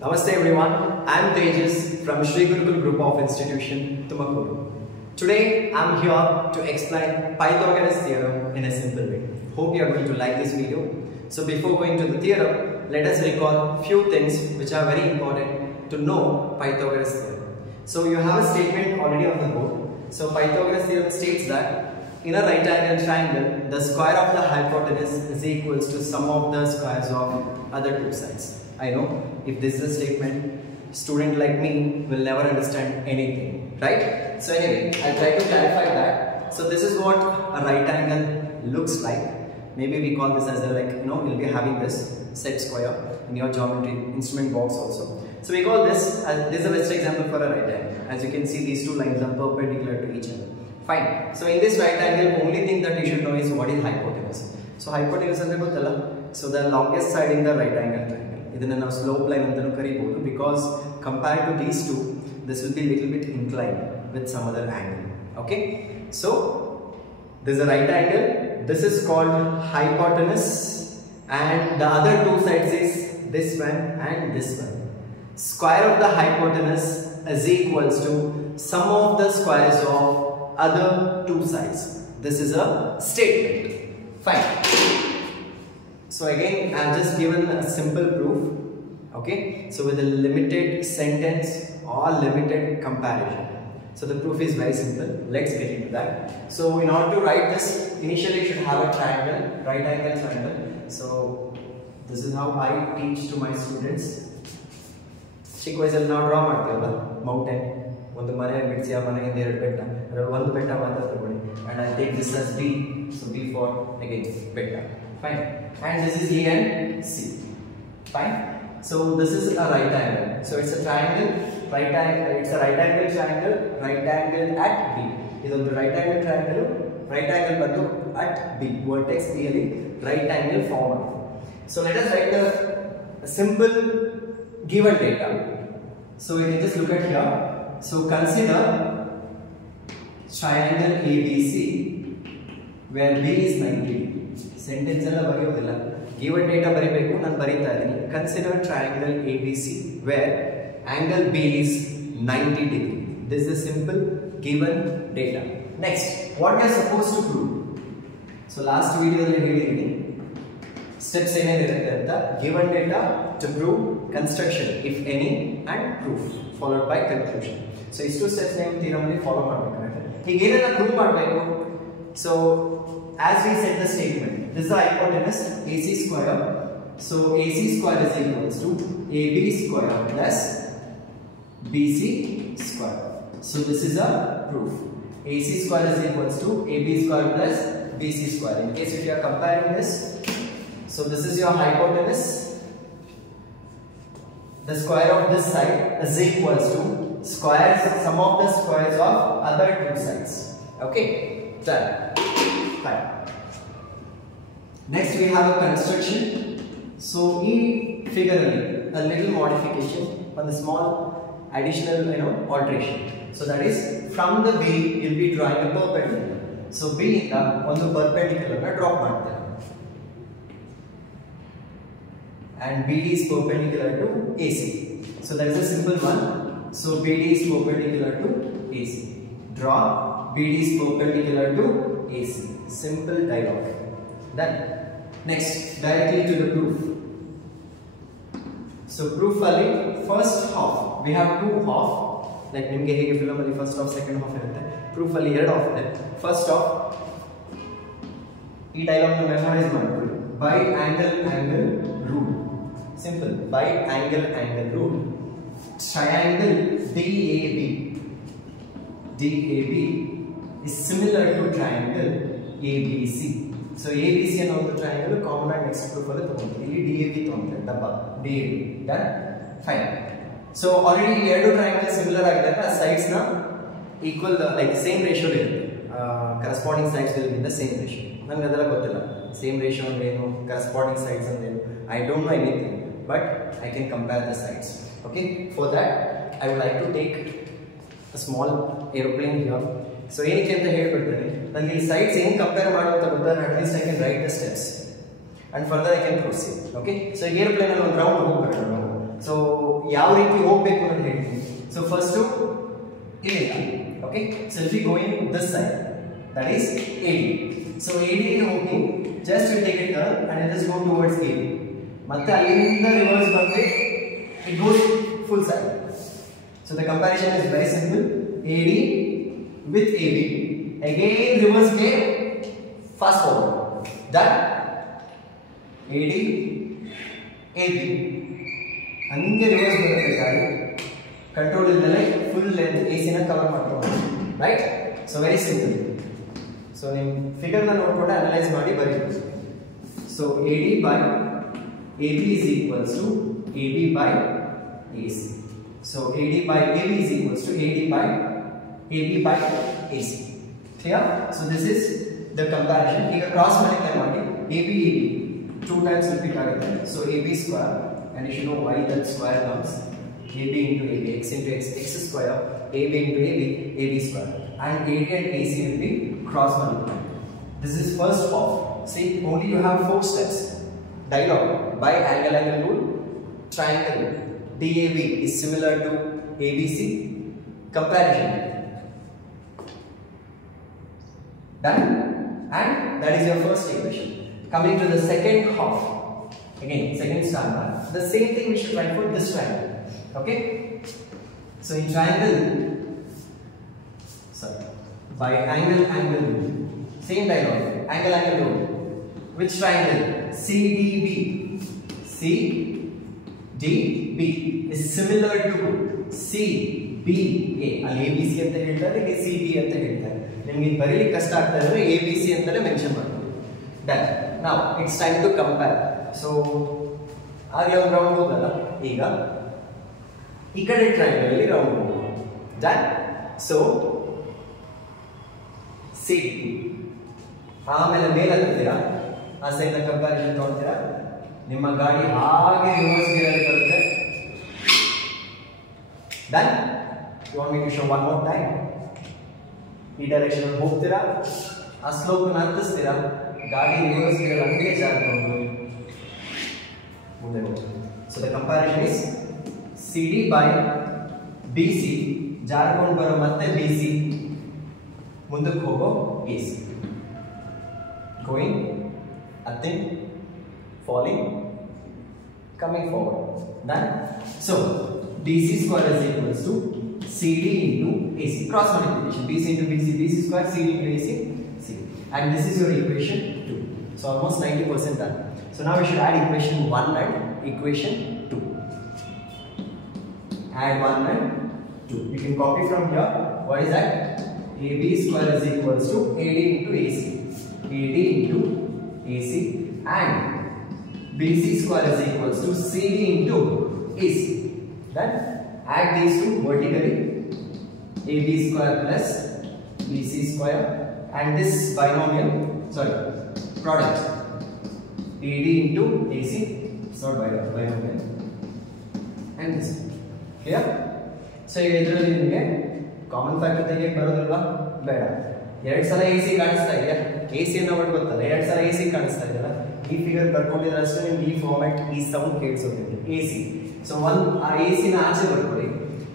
Namaste everyone, I am Tejas from Sri Gurukul Group of Institution, Tumakuru. Today I am here to explain Pythagoras theorem in a simple way. Hope you are going to like this video. So before going to the theorem, let us recall few things which are very important to know Pythagoras theorem. So you have a statement already on the board. So Pythagoras theorem states that in a right angle triangle, the square of the hypotenuse is equals to sum of the squares of other two sides. I know if this is a statement, student like me will never understand anything, right? So anyway, I'll try to clarify that. So this is what a right angle looks like. Maybe we call this as a we'll be having this set square in your geometry instrument box also. So we call this is the best example for a right angle. As you can see, these two lines are perpendicular to each other. Fine. So in this right angle, only thing that you should know is what is hypotenuse. So hypotenuse andre gottalla. So the longest side in the right angle triangle. Idana now slope line antanu karibodu because compared to these two, this will be little bit inclined with some other angle. Okay. So this is a right angle. This is called hypotenuse, and the other two sides is this one and this one. Square of the hypotenuse is equals to sum of the squares of other two sides. This is a statement. Fine. So again, I have just given a simple proof. Okay. So with a limited sentence or limited comparison. So the proof is very simple. Let's get into that. So in order to write this, initially you should have a triangle, right angle triangle. So this is how I teach to my students. Chikwayasal now draw ಮಾಡ್ತೀವಲ್ಲ mountain. ಒಂದು ಮನೆ ಬಿಡಿಸಿ ಆ ಮನೆಗೆ ಎರಡು ಬೆಟ್ಟ. ಒಂದು ಬೆಟ್ಟ ಮಾತ್ರ ತಗೊಳ್ಳಿ. And I take this as B. So B for again ಬೆಟ್ಟ. Fine. And this is A and C. Fine. So this is a right angle. So it's a triangle. It's a right angle triangle. Right angle at B. This is the right angle triangle. Right angle bandu at B. Vertex B ali right angle form. So let us write the simple given data. So we can just look at here. So consider triangle ABC where B is 90. Sentence alla bariyodilla. Given data baribeku nanu barita idini. Consider triangle ABC where angle B is 90 degree. This is a simple given data. Next, what we are supposed to prove? So last video alli helidini. Steps ಏನೇನಿರುತ್ತೆ ಅಂತ given data to prove construction if any and proof followed by conclusion. So ಇಷ್ಟು steps ನೀವು theorem ಅಲ್ಲಿ follow ಮಾಡಬೇಕಾಗುತ್ತೆ. ಈಗ ಏನೆಲ್ಲ prove ಮಾಡಬೇಕು? So as we said the statement, this is the hypotenuse AC square. So AC square is equals to AB square plus BC square. So this is a proof. AC square is equals to AB square plus BC square. In case if you are comparing this, so this is your hypotenuse. The square of this side is equals to sum of the squares of other two sides. Okay, done. Fine. Next we have a construction. So in figure a little modification on the small additional alteration. So that is from the B you will be drawing a perpendicular. So B inda ಒಂದು perpendicular na drop ಮಾಡ್ತಾರೆ. And BD is perpendicular to AC. So that is a simple one. So BD is perpendicular to AC. Draw BD is perpendicular to AC. Simple dialogue. Done. Next, directly to the proof. So proof ali first half. We have two half. Like nimge hege film ali first half, second half irutte. Proof ali ಎರಡು half ಇದೆ. First half ಈ dialogue na memorize ಮಾಡ್ಕೊಳ್ಳಿ. By angle rule. Simple. By angle rule. Triangle DAB is similar to triangle ABC. So ABC ಅನ್ನೋದು triangle common ಆಗಿ next proof ಅಲ್ಲಿ ತಗೊಂಡ್ವಿ. ಇಲ್ಲಿ DAB ತಗೊಂಡ್ರೆ ಡಬ್ಬ DAB. Done? Fine. So already ಎರಡು triangle similar ಆಗಿದೆ ಅಂದ್ರೆ sides ನ equal like same ratio ಇರುತ್ತೆ. Corresponding sides will be in the same ratio. ನನಗೆ ಅದೆಲ್ಲ ಗೊತ್ತಿಲ್ಲ. Same ratio ಅಂದ್ರೆ ಏನು, corresponding sides ಅಂದ್ರೆ ಏನು, I don't know anything, but I can compare the sides. Okay, for that I would like to take a small aeroplane here. So ಏನಕ್ಕೆ ಅಂತ ಹೇಳ್ಬಿಡ್ತೀನಿ, ನನಗೆ ಈ sides ಏನು ಕಂಪೇರ್ ಮಾಡೋದು ಅಂತ ಗೊತ್ತಾದ್ರೆ at least I can write the steps and further I can proceed. Okay, so airplane ಅಲ್ಲಿ ಒಂದು ರೌಂಡ್ ಹೋಗ್ಬಿಡೋಣ. ಸೊ ಯಾವ ರೀತಿ ಹೋಗಬೇಕು ಅಂತ ಹೇಳ್ತೀನಿ. ಸೊ ಫಸ್ಟ್ ಇಲ್ಲಿಂದ, okay, so if we go in this side, that is AD. So AD ಗೆ ಹೋಗಿ just you take it turn and just go towards AD. ಮತ್ತೆ ಅಲ್ಲಿಂದ ರಿವರ್ಸ್ ಬಂದ್ರೆ it goes full side. So the comparison is very simple. AD with AB, again reverse के fast forward. That AD AB ಹಂಗೆ reverse ಬರುತ್ತೆ ಗಾಡಿ, control ಇಲ್ಲದೆ full length AC ನ cover ಮಾಡ್ಕೊಂಡು, right? So very simple. So ನೀವು figure ನ ನೋಡ್ಕೊಂಡು ಅನಲೈಸ್ ಮಾಡಿ ಬರೀಬೇಕು. So AD by AB is equals to AB by AC. So AD by AB is equals to AD by AC. Clear? So this is the comparison. ಈಗ cross multiply ಮಾಡಿ AB 2 times repeat ಆಗುತ್ತೆ. So AB square, and you should know why that square comes. AB into AB, x into x, x square, AB into AB, AB square, and AD and AC will be cross multiply. This is first half. See, only you have 4 steps. Dialogue by angle rule, triangle DAB is similar to ABC. Comparison. Done, and that is your first equation. Coming to the second half, again second standard, the same thing we should write for this triangle. Okay, so in triangle, sorry, by angle rule, same dialogue, angle rule. Which triangle? CDB is similar to CBA. ಅಲ್ಲಿ ABC ಅಂತ ಹೇಳ್ತಾರೆ, ಇಲ್ಲಿ CB ಅಂತ ಹೇಳ್ತಾರೆ. ನಿಮಗೆ ಬರೀಲಿಕ್ಕೆ ಕಷ್ಟ ಆಗ್ತಾ ಇದ್ರೆ ABC ಅಂತಲೇ ಮೆನ್ಷನ್ ಮಾಡ್ತೀವಿ. Done. Now it's time to compare. So ಆಗಲೇ ಒಂದು ರೌಂಡ್ ಹೋಗಲ್ಲ, ಈಗ ಈ ಕಡೆ ಟ್ರಯಾಂಗಲ್ ಅಲ್ಲಿ ರೌಂಡ್ ಹೋಗೋಣ. ಡನ್. ಸೊ CB, ಆಮೇಲೆ ಮೇಲೆ ಹತ್ತೀರಾ, ಆ ಸೈಡ್ ಕಂಪ್ಯಾರಿಸನ್ ನೋಡ್ತೀರಾ, ನಿಮ್ಮ ಗಾಡಿ ಹಾಗೆ ರಿವರ್ಸ್ ಗೇರ್ ಅಲ್ಲಿ ಬರುತ್ತೆ. Done. You want me to show one more time. ಈ ಡೈರೆಕ್ಷನ್ ಅಲ್ಲಿ ಹೋಗ್ತೀರಾ, ಆ ಸ್ಲೋಪ್ ನ ಹತ್ತಿಸ್ತೀರಾ, ಗಾಡಿ ರಿವರ್ಸ್ ಗೇರ್ ಹಂಗೆ ಜಾರ್ಕೊಂಡು ಮುಂದೆ ಹೋಗ್ತೀರಾ. So the comparison is CD by BC, ಜಾರ್ಕೊಂಡು ಬರೋ ಮತ್ತೆ BC, ಮುಂದಕ್ಕೆ ಹೋಗೋ AC, going, nothing, falling, coming forward. Done. So DC square is equals to CD into AC. Cross multiplication. BC into BC square, CD into AC, CD. And this is your equation 2. So almost 90% done. So now we should add equation 1 and equation 2. Add 1 and 2. You can copy from here. What is that? AB square is equals to AD into AC. AD into AC, and BC square is equals to CD into AC. Then add these two vertically. AB square plus BC square, and this binomial, sorry, product AD into AC, it's not binomial, and this. Clear? So ಇದರಲ್ಲಿ ನಿಮಗೆ common factor ತೆಗೆಯಕ್ಕೆ ಬರೋದಿಲ್ವಾ? ಬೇಡ. ಎರಡು ಸಲ AC ಕಾಣಿಸ್ತಾ ಇದೆಯಾ? AC ಅನ್ನೋ word ಗೊತ್ತಲ್ಲ, ಎರಡು ಸಲ AC ಕಾಣಿಸ್ತಾ ಇದೆಯಲ್ಲ, ಈ ಫಿಗರ್ ಬರ್ಕೊಂಡಿದ್ರೆ ಅಷ್ಟೇ ನಿಮ್ಗೆ ಈ ಫಾರ್ಮ್ಯಾಟ್, ಈ ಸೌಂಡ್ ಕೇಳಿಸೋದಿಲ್ಲ. AC. ಸೊ ಒಂದು ಆ AC ನ ಆಚೆ ಬರ್ಕೊಳ್ಳಿ,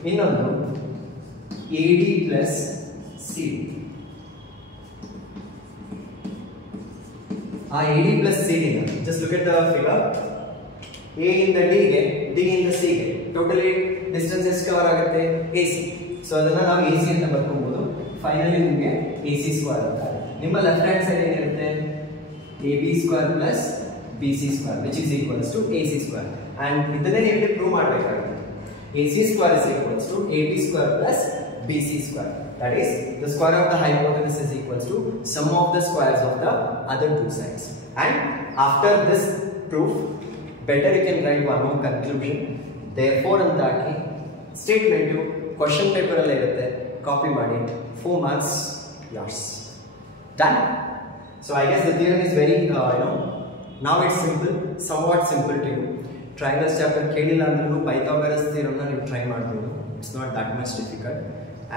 ಇನ್ನೊಂದು AD ಪ್ಲಸ್ CD. ಆ AD ಪ್ಲಸ್ CD ನ just look at the figure. A ಇಂದ D ಗೆ, D ಇಂದ C ಗೆ ಟೋಟಲಿ ಡಿಸ್ಟೆನ್ಸ್ ಎಷ್ಟು ಕವರ್ ಆಗುತ್ತೆ? AC. ಸೊ ಅದನ್ನ ನಾವು AC ಅಂತ ಬರ್ಕೊಬಹುದು. ಫೈನಲಿ ನಿಮಗೆ AC ಸ್ಕ್ವೇರ್ ಅಂತ. ನಿಮ್ಮ ಲೆಫ್ಟ್ ಹ್ಯಾಂಡ್ ಸೈಡ್ ಏನಿರುತ್ತೆ? AB square plus BC square which is equals to AC square. and ಇದನ್ನೇ ನೀವು ಪ್ರೂವ್ ಮಾಡಬೇಕಾಗುತ್ತೆ. AC square is equals to AB square plus BC square. That is, the square of the hypotenuse is equals to sum of the squares of the other two sides. And after this proof, better you can write one more conclusion. Therefore, in that statement to question paper alli irutte, copy ಮಾಡಿ 4 marks yours. Done. So I guess the theorem is very now it's simple, somewhat simple to you. Triangles chapter ಕೇಳಿಲ್ಲ ಅಂದ್ರೂ Pythagoras theorem ನ ನೀವು try ಮಾಡಬಹುದು. It's not that much difficult.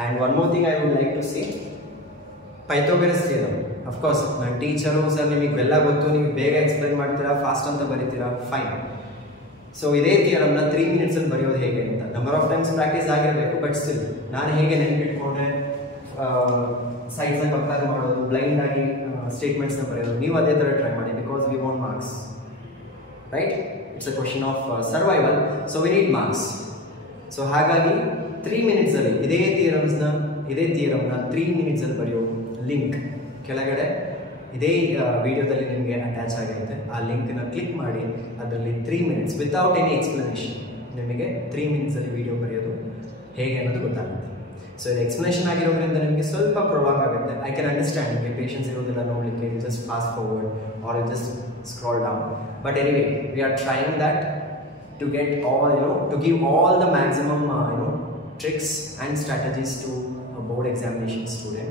And one more thing I would like to say, Pythagoras theorem, of course ನನ್ನ teacher sir ನಿಮಗೆ ಎಲ್ಲ ಗೊತ್ತು, ನೀವು ಬೇಗ ಎಕ್ಸ್ಪ್ಲೈನ್ ಮಾಡ್ತೀರಾ, ಫಾಸ್ಟ್ ಅಂತ ಬರೀತೀರಾ, ಫೈನ್. ಸೊ ಇದೇ ಥಿಯರಮ್ನ 3 ಮಿನಿಟ್ಸಲ್ಲಿ ಬರೆಯೋದು ಹೇಗೆ ಅಂತ ನಂಬರ್ ಆಫ್ ಟೈಮ್ಸ್ ಪ್ರಾಕ್ಟೀಸ್ ಆಗಿರಬೇಕು, ಬಟ್ ಸ್ಟಿಲ್ ನಾನು ಹೇಗೆ ನೆನಪಿಟ್ಕೊಂಡೆ ಸೈಡ್ಸ್ನ ಕಂಪೇರ್ ಮಾಡೋದು, ಬ್ಲೈಂಡ್ ಆಗಿ ಸ್ಟೇಟ್ಮೆಂಟ್ಸ್ನ ಬರೆಯೋದು, ನೀವು ಅದೇ ಥರ ಟ್ರೈ ಮಾಡಿ. Because we want marks, right? It's a question of survival, so we need marks. So ಹಾಗಾಗಿ 3 ಮಿನಿಟ್ಸಲ್ಲಿ ಇದೇ ಥಿಯರಮ್ನ 3 ಮಿನಿಟ್ಸಲ್ಲಿ ಬರೆಯೋ ಲಿಂಕ್ ಕೆಳಗಡೆ ಇದೇ ವಿಡಿಯೋದಲ್ಲಿ ನಿಮಗೆ ಅಟ್ಯಾಚ್ ಆಗಿರುತ್ತೆ. ಆ ಲಿಂಕ್ನ ಕ್ಲಿಕ್ ಮಾಡಿ ಅದರಲ್ಲಿ 3 ಮಿನಿಟ್ಸ್ ವಿತೌಟ್ ಎನಿ ಎಕ್ಸ್ಪ್ಲನೇಷನ್ ನಿಮಗೆ 3 ಮಿನಿಟ್ಸಲ್ಲಿ ವಿಡಿಯೋ ಬರೆಯೋದು ಹೇಗೆ ಅನ್ನೋದು ಗೊತ್ತಾಗುತ್ತೆ. ಸೊ ಇದು ಎಕ್ಸ್ಪ್ಲನೇಷನ್ ಆಗಿರೋದ್ರಿಂದ ನಿಮಗೆ ಸ್ವಲ್ಪ ಪ್ರೊಲಾಂಗ್ ಆಗುತ್ತೆ. ಐ ಕ್ಯಾನ್ ಅಂಡರ್ಸ್ಟ್ಯಾಂಡ್, ನಿಮಗೆ ಪೇಷನ್ಸ್ ಇರೋದಿಲ್ಲ ನೋಡಲಿಕ್ಕೆ, you just fast forward or you just scroll down. But anyway we are trying that to get all, to give all the maximum tricks and strategies to a board examination student.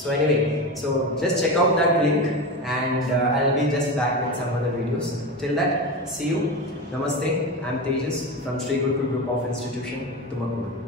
So anyway, so just check out that link, and I'll be just back with some other videos. Till that, see you. Namaste. I'm Tejas from Sri Gurukul Group of Institution, Tumakuru.